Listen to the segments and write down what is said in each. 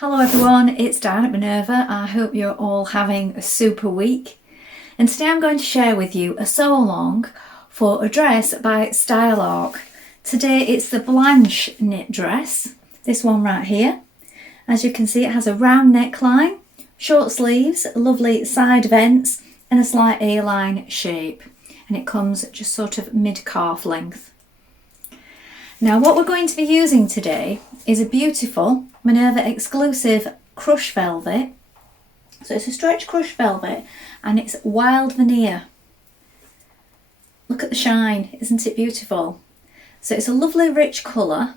Hello everyone, it's Dianne at Minerva. I hope you're all having a super week. And today I'm going to share with you a sew along for a dress by Sewalong. Today it's the Blanche Knit Dress, this one right here. As you can see, it has a round neckline, short sleeves, lovely side vents and a slight A-line shape. And it comes just sort of mid-calf length. Now what we're going to be using today is a beautiful Minerva exclusive crush velvet. So it's a stretch crush velvet and it's wild veneer. Look at the shine, isn't it beautiful? So it's a lovely rich colour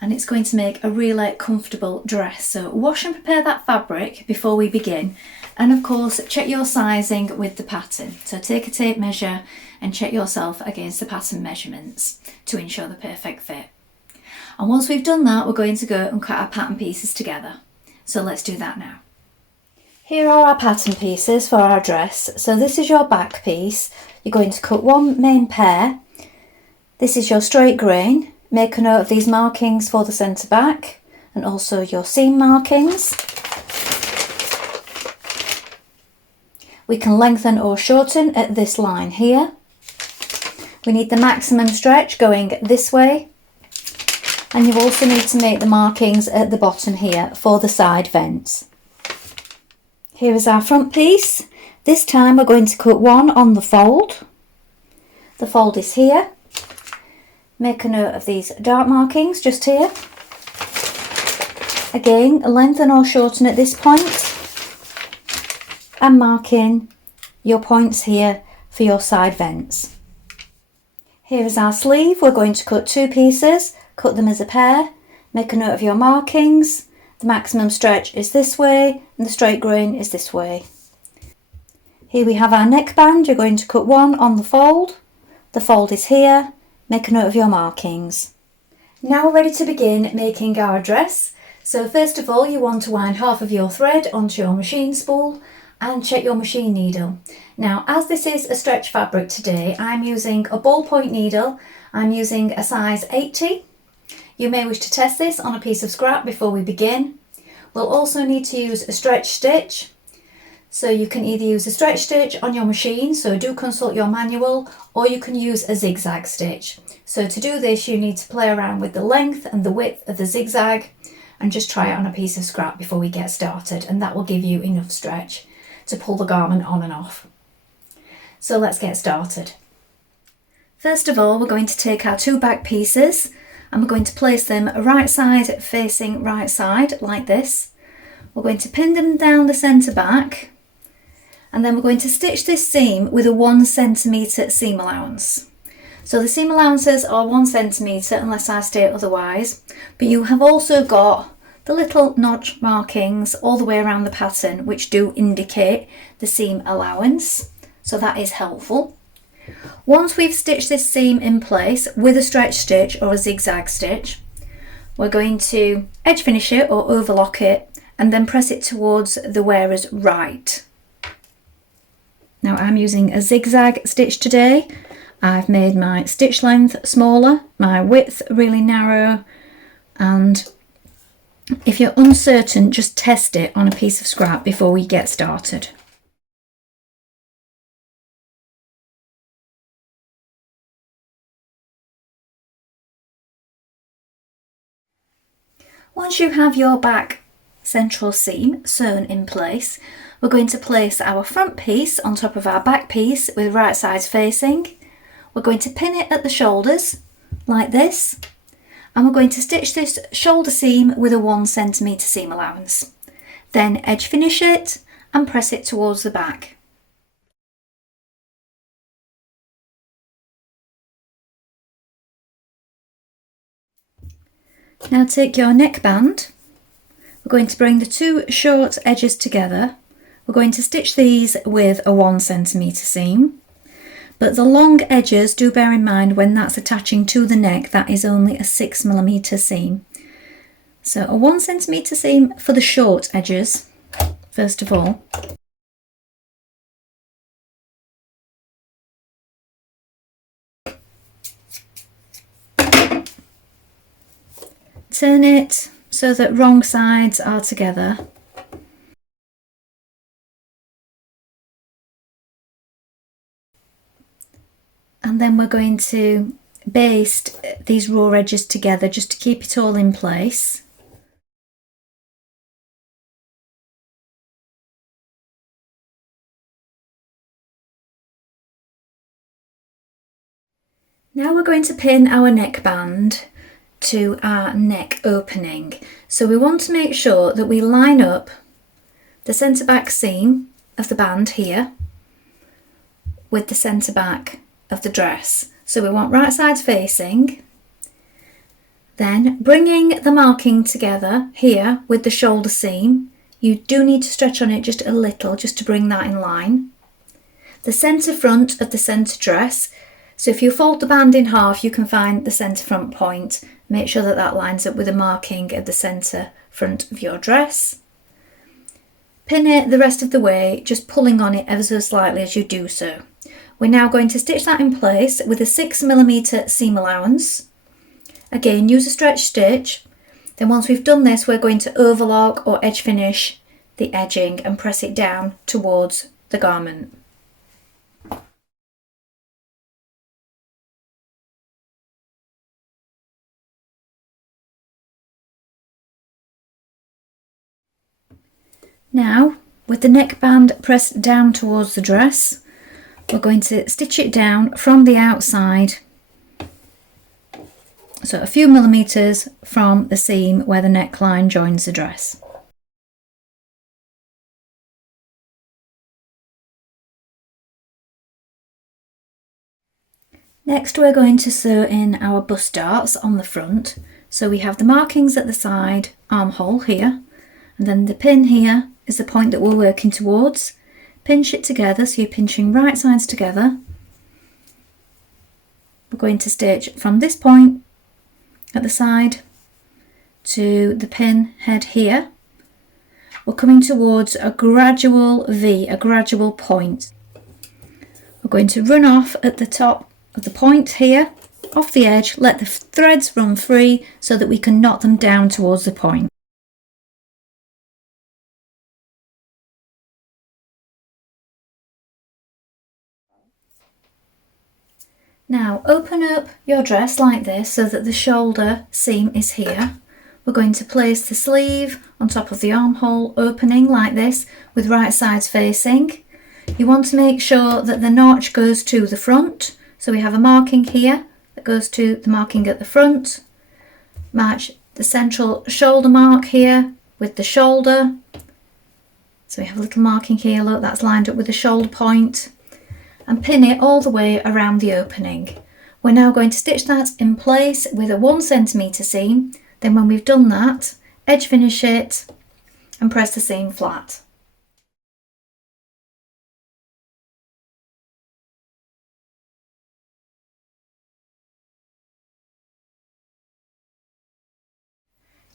and it's going to make a really comfortable dress. So wash and prepare that fabric before we begin, and of course check your sizing with the pattern. So take a tape measure and check yourself against the pattern measurements to ensure the perfect fit. And once we've done that, we're going to go and cut our pattern pieces together. So let's do that now. Here are our pattern pieces for our dress. So this is your back piece. You're going to cut one main pair. This is your straight grain. Make a note of these markings for the centre back and also your seam markings. We can lengthen or shorten at this line here. We need the maximum stretch going this way. And you also need to make the markings at the bottom here for the side vents. Here is our front piece. This time we're going to cut one on the fold. The fold is here. Make a note of these dark markings just here. Again, lengthen or shorten at this point. And mark in your points here for your side vents. Here is our sleeve. We're going to cut two pieces. Cut them as a pair, make a note of your markings. The maximum stretch is this way and the straight grain is this way. Here we have our neckband. You're going to cut one on the fold. The fold is here. Make a note of your markings. Now we're ready to begin making our dress. So first of all, you want to wind half of your thread onto your machine spool and check your machine needle. Now, as this is a stretch fabric today, I'm using a ballpoint needle. I'm using a size 80. You may wish to test this on a piece of scrap before we begin. We'll also need to use a stretch stitch. So you can either use a stretch stitch on your machine, so do consult your manual, or you can use a zigzag stitch. So to do this, you need to play around with the length and the width of the zigzag and just try it on a piece of scrap before we get started, and that will give you enough stretch to pull the garment on and off. So let's get started. First of all, we're going to take our two back pieces and we're going to place them right side facing right side like this. We're going to pin them down the centre back and then we're going to stitch this seam with a 1 centimetre seam allowance. So the seam allowances are 1 centimetre unless I state otherwise, but you have also got the little notch markings all the way around the pattern which do indicate the seam allowance, so that is helpful. Once we've stitched this seam in place with a stretch stitch or a zigzag stitch, we're going to edge finish it or overlock it and then press it towards the wearer's right. Now I'm using a zigzag stitch today. I've made my stitch length smaller, my width really narrow, and if you're uncertain, just test it on a piece of scrap before we get started. Once you have your back central seam sewn in place, we're going to place our front piece on top of our back piece with right sides facing. We're going to pin it at the shoulders like this, and we're going to stitch this shoulder seam with a 1 centimetre seam allowance. Then edge finish it and press it towards the back. Now take your neckband. We're going to bring the two short edges together. We're going to stitch these with a 1 centimetre seam, but the long edges, do bear in mind when that's attaching to the neck, that is only a 6 millimetre seam. So a 1 centimetre seam for the short edges, first of all. Turn it so that wrong sides are together. And then we're going to baste these raw edges together just to keep it all in place. Now we're going to pin our neckband to our neck opening. So we want to make sure that we line up the centre back seam of the band here with the centre back of the dress. So we want right sides facing, then bringing the marking together here with the shoulder seam. You do need to stretch on it just a little just to bring that in line. The centre front of the centre dress, so if you fold the band in half you can find the centre front point. Make sure that that lines up with the marking of the centre front of your dress. Pin it the rest of the way, just pulling on it ever so slightly as you do so. We're now going to stitch that in place with a 6mm seam allowance. Again, use a stretch stitch. Then once we've done this, we're going to overlock or edge finish the edging and press it down towards the garment. Now, with the neckband pressed down towards the dress, we're going to stitch it down from the outside, so a few millimetres from the seam where the neckline joins the dress. Next we're going to sew in our bust darts on the front. So we have the markings at the side armhole here, and then the pin here is the point that we're working towards. Pinch it together, so you're pinching right sides together. We're going to stitch from this point at the side to the pin head here. We're coming towards a gradual V, a gradual point. We're going to run off at the top of the point here, off the edge, let the threads run free so that we can knot them down towards the point. Now open up your dress like this so that the shoulder seam is here. We're going to place the sleeve on top of the armhole opening like this with right sides facing. You want to make sure that the notch goes to the front. So we have a marking here that goes to the marking at the front. Match the central shoulder mark here with the shoulder. So we have a little marking here, look, that's lined up with the shoulder point. And pin it all the way around the opening. We're now going to stitch that in place with a 1cm seam. Then when we've done that, edge finish it and press the seam flat.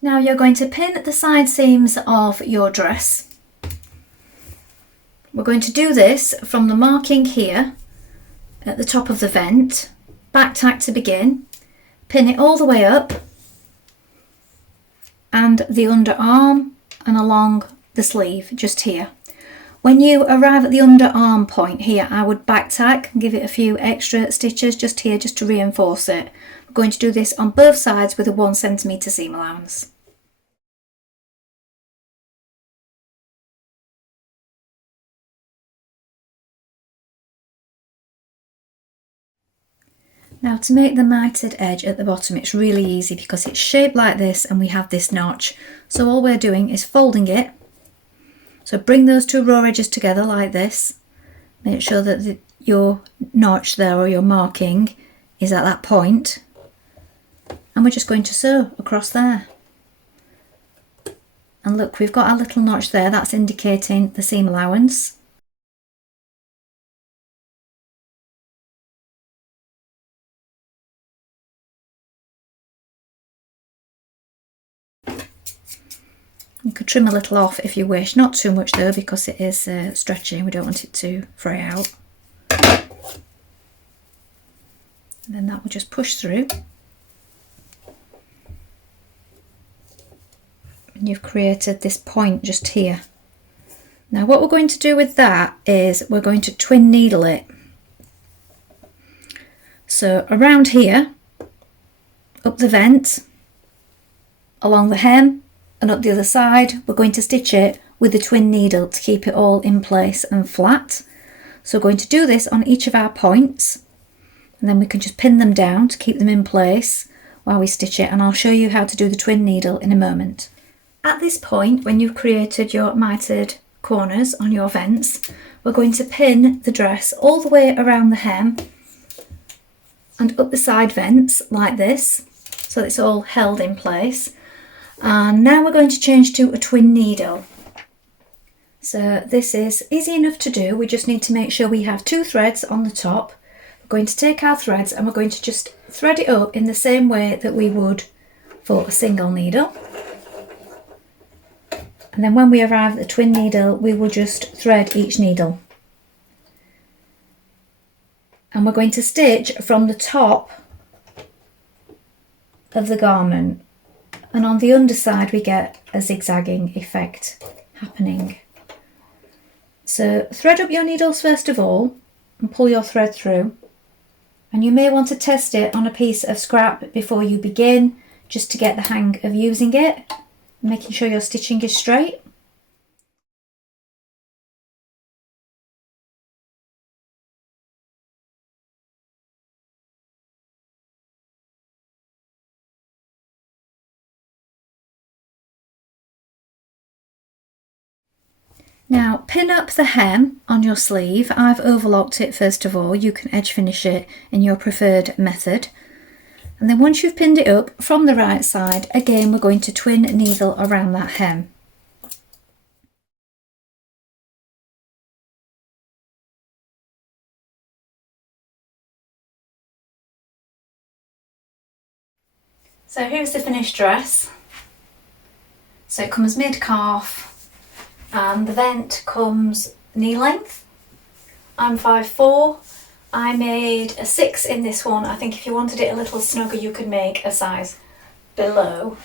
Now you're going to pin the side seams of your dress. We're going to do this from the marking here at the top of the vent, back tack to begin, pin it all the way up and the underarm and along the sleeve just here. When you arrive at the underarm point here, I would back tack and give it a few extra stitches just here just to reinforce it. We're going to do this on both sides with a 1cm seam allowance. Now to make the mitered edge at the bottom, it's really easy because it's shaped like this and we have this notch. So all we're doing is folding it. So bring those two raw edges together like this. Make sure that your notch there or your marking is at that point. And we're just going to sew across there. And look, we've got our little notch there, that's indicating the seam allowance. You could trim a little off if you wish, not too much though because it is stretchy, we don't want it to fray out. And then that will just push through. and you've created this point just here. Now what we're going to do with that is we're going to twin needle it. So around here, up the vent, along the hem and up the other side, we're going to stitch it with the twin needle to keep it all in place and flat. So we're going to do this on each of our points, and then we can just pin them down to keep them in place while we stitch it, and I'll show you how to do the twin needle in a moment. At this point, when you've created your mitered corners on your vents, we're going to pin the dress all the way around the hem and up the side vents like this, so it's all held in place. And now we're going to change to a twin needle. So this is easy enough to do. We just need to make sure we have 2 threads on the top. We're going to take our threads and we're going to just thread it up in the same way that we would for a single needle. And then when we arrive at the twin needle, we will just thread each needle. And we're going to stitch from the top of the garment, and on the underside we get a zigzagging effect happening. So thread up your needles first of all and pull your thread through, and you may want to test it on a piece of scrap before you begin, just to get the hang of using it, making sure your stitching is straight. Now pin up the hem on your sleeve. I've overlocked it first of all. You can edge finish it in your preferred method. And then once you've pinned it up from the right side, again we're going to twin needle around that hem. So here's the finished dress. So it comes mid-calf, and the vent comes knee length. I'm 5'4". I made a 6 in this one. I think if you wanted it a little snugger you could make a size below,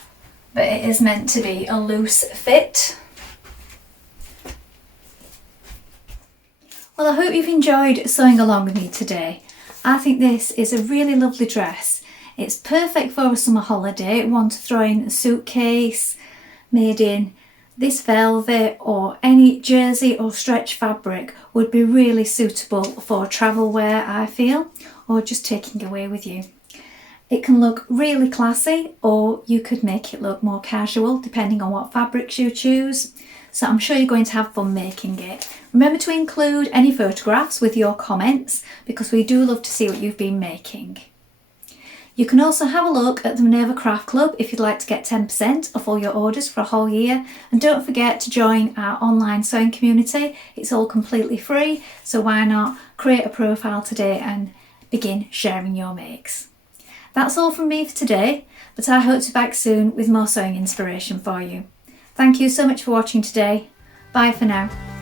but it is meant to be a loose fit. Well, I hope you've enjoyed sewing along with me today. I think this is a really lovely dress. It's perfect for a summer holiday, one to throw in a suitcase, made in this velvet or any jersey or stretch fabric would be really suitable for travel wear, I feel, or just taking away with you. It can look really classy, or you could make it look more casual depending on what fabrics you choose. So I'm sure you're going to have fun making it. Remember to include any photographs with your comments, because we do love to see what you've been making. You can also have a look at the Minerva Craft Club if you'd like to get 10% off all your orders for a whole year. And don't forget to join our online sewing community. It's all completely free, so why not create a profile today and begin sharing your makes. That's all from me for today, but I hope to be back soon with more sewing inspiration for you. Thank you so much for watching today. Bye for now.